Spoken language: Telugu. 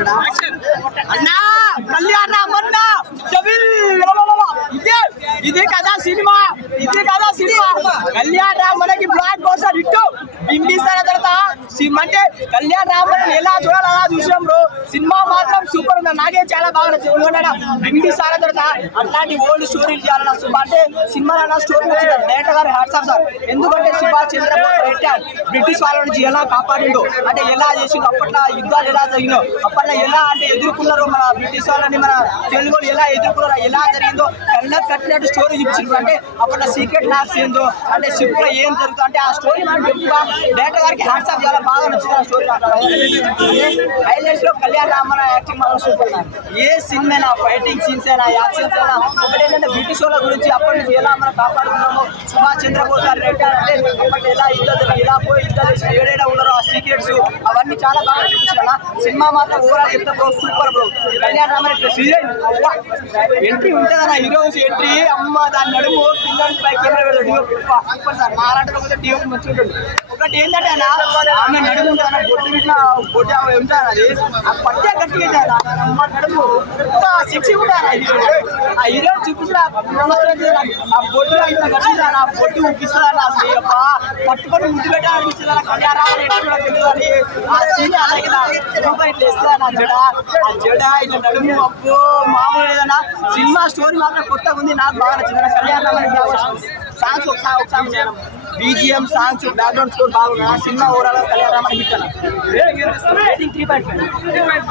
చూపించడా అన్నా కళ్యాణ అన్న ఇది కదా సినిమా కళ్యాణ్ రామ్ మనకి బ్లాక్ బస్టర్ హిట్ బింబిసారా తర్వాత అంటే కళ్యాణ్ రామ్ ఎలా చూడాలి అలా చూసాం బ్రో. సినిమా మాత్రం సూపర్ ఉంది, నాకే చాలా బాగా నచ్చింది. బింబిసారా తర్వాత అట్లాంటి ఓల్డ్ స్టోరీలు చేయాలన్న అంటే సినిమా స్టోరీ డైరెక్టర్ గారు హ్యాట్స్ ఆఫ్ సార్. ఎందుకంటే సుభాష్ చంద్రబోస్ రిటైర్ బ్రిటిష్ వాళ్ళ నుంచి ఎలా కాపాడిండో, అంటే ఎలా చేసిండు, అప్పట్లో యుద్ధాలు ఎలా జరిగిందో, అప్పట్లో ఎలా అంటే ఎదుర్కొన్నారు మన బ్రిటిష్ వాళ్ళని, మన తెలుగు ఎలా ఎదుర్కొన్నారు, ఎలా జరిగిందో కళ్ళకు కట్టినట్టు స్టోరీ చూపించారు. అంటే అప్పట్లో సీక్రెట్ ల్యాబ్స్ ఏందో, అంటే షిప్ లో ఏం జరుగుతుంది, అంటే ఆ స్టోరీ మనం చెప్పుగా డైరెక్టర్ గారికి హ్యాట్స్ ఆఫ్ చాలా బాగా నచ్చింది ఆ స్టోరీ. హైలైట్స్ లో కళ్యాణ్ రామన్ యాక్టింగ్ మనం సూపర్. ఏ సినిమా అయినా ఫైటింగ్ సీన్స్ అయినా యాక్షన్స్ అయినా ఒకటి ఏంటంటే బ్రిటిష్ వాళ్ళ గురించి అప్పటి నుంచి ఎలా మనం కాపాడుకున్నామో, సుభాష్ చంద్రబోస్ గారు రిటైర్ అంటే అప్పటి ఎలా యుద్ధాలు ఎలా పోయి యుద్ధాలు చేసి ఏడేడా ఉన్నారో ఆ సీక్రెట్స్ అవన్నీ చాలా బాగా చూపించారు. సినిమా మాత్రం ఓవరాల్ చెప్తే బ్రో సూపర్ బ్రో. కళ్యాణ్ రామన్ ఎంట్రీ ఉంటుందన్న హీరోస్ ఎంట్రీ అమ్మ దాని నడుము పిల్లలపై కెమెరా సూపర్ సార్. మారాటలో డిఓ మంచిగా ఉంటుంది. ఒకటి ఏంటంటే అన్న ఆమె నడుము ఉంటుంది, బొట్టు ఇట్లా బొట్టు ఉంటుంది, అది ఆ పట్టే గట్టిగా అమ్మ నడుము సిక్స్ ఉంటుంది. ఆ హీరో చూపించిన ఆ బొట్టు ఇట్లా గట్టిగా ఆ బొట్టు ఉప్పిస్తుందని అసలు పట్టుకొని ముద్దు పెట్టాలనిపించింది. కళ్యాణ్ రామన్ ఎట్లా కూడా తెలియదు ఆ సీన్ అలాగే ఇట్లా ఇస్తుంది ఆ జడ ఇట్లా నడుము అప్పు మామూలు ఏదైనా సినిమా స్టోరీ మాత్రం కొత్తగా ఉంది, నాకు బాగా నచ్చింది. కళ్యాణ్ రామన్ సాంగ్స్ ఒక song BGM songs background score బాగుంది. సినిమా ఓవరాల్ కళ్యాణ్ రామన్ హిట్ అన్న. రేటింగ్ 3.5.